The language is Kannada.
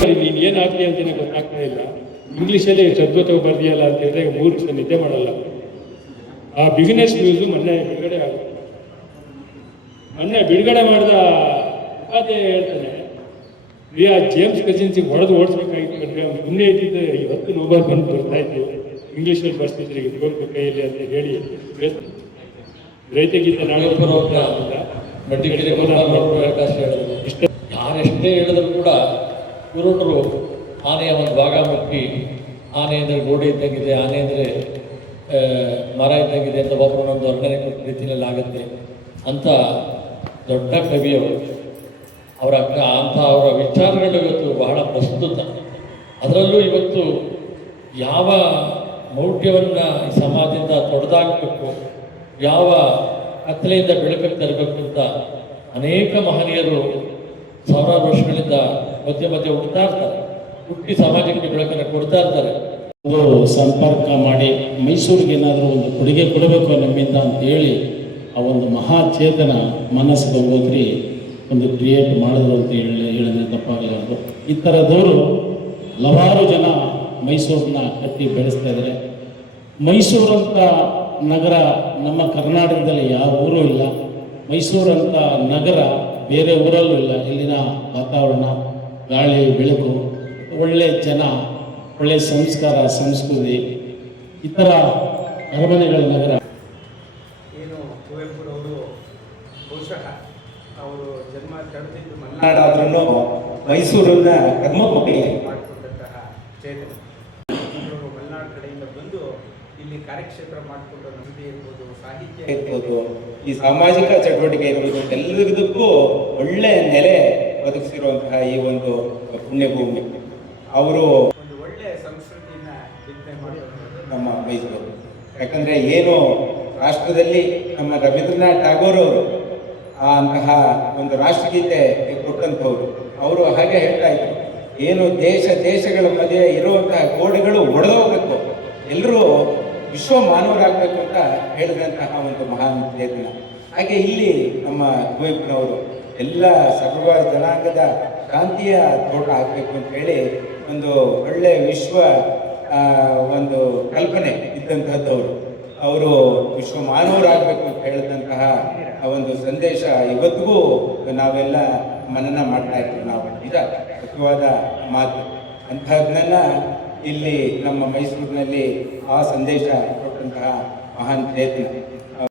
ನೀನು ಏನು ಆಗ್ಲಿ ಅಂತ ಗೊತ್ತಾಗ್ತಾ ಇಲ್ಲ. ಇಂಗ್ಲೀಷಲ್ಲಿ ಎಷ್ಟು ಅದ್ಭುತವಾಗಿ ಬರ್ದಿಯಲ್ಲ ಅಂತ ಹೇಳಿದ್ರೆ 3 ವರ್ಷ ನಿದ್ದೆ ಮಾಡಲ್ಲ. ಆ ಬಿಗಿನರ್ಸ್ ನ್ಯೂಸು ಮೊನ್ನೆ ಬಿಡುಗಡೆ ಆಗುತ್ತೆ. ಮೊನ್ನೆ ಬಿಡುಗಡೆ ಮಾಡಿದ ಉಪಾಧ್ಯಾಯ ಹೇಳ್ತಾನೆ, ಆ ಜೇಮ್ಸ್ ಕಜಿನ್ಸಿಗೆ ಹೊಡೆದು ಓಡಿಸ್ಬೇಕಾಗಿತ್ತು ಕಂಡ್ರೆ ಅವ್ನು ಸುಮ್ಮನೆ ಇದ್ದಿದ್ದು 10 ನೋಬಲ್ ಬಂದು ಬರ್ತಾ ಇತ್ತು, ಇಂಗ್ಲೀಷಲ್ಲಿ ಬರ್ತಿದ್ರೆ ಇಟ್ಕೊಂಡು ಕೈಯಲ್ಲಿ ಅಂತ ಹೇಳಿ ರೈತಗೀತೆ ಯಾರೆಷ್ಟೇ ಹೇಳಿದ್ರು ಕೂಡ ಕುರುಡರು ಆನೆಯ ಒಂದು ಭಾಗ ಮುಟ್ಟಿ ಆನೆ ಅಂದರೆ ಗೋಡೆ ಇದ್ದಂಗಿದೆ, ಆನೆ ಅಂದರೆ ಮರ ಇದ್ದಂಗಿದೆ ಅಂತ ಒಬ್ಬರನ್ನೊಂದು ವರ್ಣನೆ ಕೊಟ್ಟ ರೀತಿಯಲ್ಲಿ ಆಗುತ್ತೆ ಅಂತ ದೊಡ್ಡ ಕವಿಯವರು. ಅವರ ವಿಚಾರಗಳು ಇವತ್ತು ಬಹಳ ಪ್ರಸ್ತುತ. ಅದರಲ್ಲೂ ಇವತ್ತು ಯಾವ ಮೌಢ್ಯವನ್ನು ಈ ಸಮಾಜದಿಂದ ತೊಡೆದಾಕಬೇಕು, ಯಾವ ಕತ್ತಲೆಯಿಂದ ಬೆಳಕಕ್ಕೆ ತರಬೇಕು ಅಂತ ಅನೇಕ ಮಹನೀಯರು ಸಾವಿರಾರು ವರ್ಷಗಳಿಂದ ಮಧ್ಯೆ ಹುಡ್ತಾ ಇರ್ತಾರೆ, ಹುಟ್ಟಿ ಸಮಾಜಕ್ಕೆ ಬೆಳಕನ್ನು ಕೊಡ್ತಾ ಇರ್ತಾರೆ. ಒಂದು ಸಂಪರ್ಕ ಮಾಡಿ ಮೈಸೂರಿಗೆ ಏನಾದರೂ ಒಂದು ಕೊಡುಗೆ ಕೊಡಬೇಕು ನಮ್ಮಿಂದ ಅಂತ ಹೇಳಿ ಆ ಒಂದು ಮಹಾಚೇತನ ಮನಸ್ಸಿಗೆ ಹೋದ್ರಿ ಒಂದು ಕ್ರಿಯೇಟ್ ಮಾಡಿದ್ರು ಅಂತ ಹೇಳಿದ್ರೆ ತಪ್ಪಾಗಲಾರ್ದು. ಈ ಥರದವರು ಹಲವಾರು ಜನ ಮೈಸೂರನ್ನ ಕಟ್ಟಿ ಬೆಳೆಸ್ತಾ ಇದ್ದಾರೆ. ಮೈಸೂರಂಥ ನಗರ ನಮ್ಮ ಕರ್ನಾಟಕದಲ್ಲಿ ಯಾವ ಊರೂ ಇಲ್ಲ. ಮೈಸೂರಂಥ ನಗರ ಬೇರೆ ಊರಲ್ಲೂ ಇಲ್ಲ. ಇಲ್ಲಿನ ವಾತಾವರಣ, ಗಾಳಿ, ಬೆಳಕು, ಒಳ್ಳೆಯ ಜನ, ಒಳ್ಳೆಯ ಸಂಸ್ಕಾರ, ಸಂಸ್ಕೃತಿ, ಈ ಥರ ಅರಮನೆಗಳ ನಗರ. ಏನು ಕುವೆಂಪುರವರು ಬಹುಶಃ ಅವರು ಜನ್ಮ ತಡೆದಿದ್ದು ಮಲೆನಾಡಾದ್ರೂ ಮೈಸೂರನ್ನ ಕರ್ಮಭೂಮಿ ಮಾಡಿಕೊಂಡಂತಹ ಚೇತನ. ಇವರು ಮಲೆನಾಡು ಕಡೆಯಿಂದ ಬಂದು ಇಲ್ಲಿ ಕಾರ್ಯಕ್ಷೇತ್ರ ಮಾಡಿಕೊಂಡು ನುಡಿ ಇರ್ಬೋದು, ಸಾಹಿತ್ಯ ಇರ್ಬೋದು, ಈ ಸಾಮಾಜಿಕ ಚಟುವಟಿಕೆ ಇರ್ಬೋದು, ಎಲ್ಲದಕ್ಕೂ ಒಳ್ಳೆ ನೆಲೆ ಒದಗಿಸಿರುವಂತಹ ಈ ಒಂದು ಪುಣ್ಯಭೂಮಿ. ಅವರು ಒಂದು ಒಳ್ಳೆಯ ಸಂಸ್ಕೃತಿಯನ್ನ ಬಿತ್ತನೆ ಮಾಡಿರುವಂಥದ್ದು ನಮ್ಮ ಮೈಸೂರು. ಯಾಕಂದರೆ ಏನು ರಾಷ್ಟ್ರದಲ್ಲಿ ನಮ್ಮ ರವೀಂದ್ರನಾಥ್ ಟಾಗೋರ್ ಅವರು ಅಂತಹ ಒಂದು ರಾಷ್ಟ್ರಗೀತೆ ಕೊಟ್ಟಂಥವ್ರು. ಅವರು ಹಾಗೆ ಹೇಳ್ತಾ ಇದ್ರು, ಏನು ದೇಶಗಳ ಮಧ್ಯೆ ಇರುವಂತಹ ಗೋಡೆಗಳು ಒಡೆದೋಗ್ಬೇಕು, ಎಲ್ಲರೂ ವಿಶ್ವ ಮಾನವರಾಗಬೇಕು ಅಂತ ಹೇಳಿದಂತಹ ಒಂದು ಮಹಾನ್ ಚೇತನ. ಹಾಗೆ ಇಲ್ಲಿ ನಮ್ಮ ಕುವೆಂಪುನವರು ಎಲ್ಲ ಸರ್ವ ಜನಾಂಗದ ಕ್ರಾಂತಿಯ ತೋಟ ಹಾಕಬೇಕು ಅಂತ ಹೇಳಿ ಒಂದು ಒಳ್ಳೆಯ ವಿಶ್ವ ಒಂದು ಕಲ್ಪನೆ ಇದ್ದಂತಹದ್ದವರು. ಅವರು ವಿಶ್ವ ಮಾನವರಾಗಬೇಕು ಅಂತ ಹೇಳಿದಂತಹ ಒಂದು ಸಂದೇಶ ಇವತ್ತಿಗೂ ನಾವೆಲ್ಲ ಮನನ ಮಾಡ್ತಾ ಇರ್ತೀವಿ. ನಾವು ನಿಜ ಸತ್ಯವಾದ ಮಾತು ಅಂತಹದನ್ನೆಲ್ಲ ಇಲ್ಲಿ ನಮ್ಮ ಮೈಸೂರಿನಲ್ಲಿ ಆ ಸಂದೇಶ ಕೊಟ್ಟಂತಹ ಮಹಾನ್ ಚೇತನ